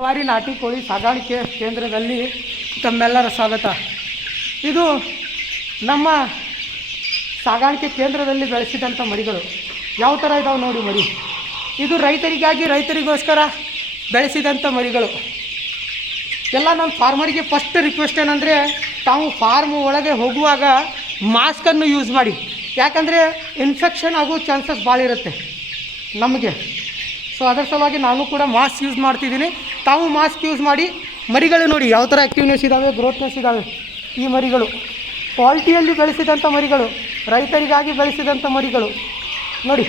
ಜವಾರಿ ನಾಟಿ ಕೋಳಿ ಸಾಗಾಣಿಕೆ ಕೇಂದ್ರದಲ್ಲಿ ತಮ್ಮೆಲ್ಲರ ಸ್ವಾಗತ. ಇದು ನಮ್ಮ ಸಾಗಾಣಿಕೆ ಕೇಂದ್ರದಲ್ಲಿ ಬೆಳೆಸಿದಂಥ ಮರಿಗಳು ಯಾವ ಥರ ಇದಾವೆ ನೋಡಿ ಮರಿ. ಇದು ರೈತರಿಗಾಗಿ, ರೈತರಿಗೋಸ್ಕರ ಬೆಳೆಸಿದಂಥ ಮರಿಗಳು. ಎಲ್ಲ ನಮ್ಮ ಫಾರ್ಮರಿಗೆ ಫಸ್ಟ್ ರಿಕ್ವೆಸ್ಟ್ ಏನಂದರೆ, ತಾವು ಫಾರ್ಮ್ ಒಳಗೆ ಹೋಗುವಾಗ ಮಾಸ್ಕನ್ನು ಯೂಸ್ ಮಾಡಿ. ಯಾಕಂದರೆ ಇನ್ಫೆಕ್ಷನ್ ಆಗೋ ಚಾನ್ಸಸ್ ಭಾಳ ಇರುತ್ತೆ ನಮಗೆ. ಸೊ ಅದರ ಸಲುವಾಗಿ ನಾನು ಕೂಡ ಮಾಸ್ಕ್ ಯೂಸ್ ಮಾಡ್ತಿದ್ದೀನಿ. ತಾವು ಮಾಸ್ಕ್ ಯೂಸ್ ಮಾಡಿ, ಮರಿಗಳು ನೋಡಿ ಯಾವ ಥರ ಆ್ಯಕ್ಟಿವ್ನೆಸ್ ಇದ್ದಾವೆ ಗ್ರೋತ್ನೆಸ್ ಇದ್ದಾವೆ ಈ ಮರಿಗಳು ಕ್ವಾಲಿಟಿಯಲ್ಲಿ ಬೆಳೆಸಿದಂಥ ಮರಿಗಳು, ರೈತರಿಗಾಗಿ ಬೆಳೆಸಿದಂಥ ಮರಿಗಳು. ನೋಡಿ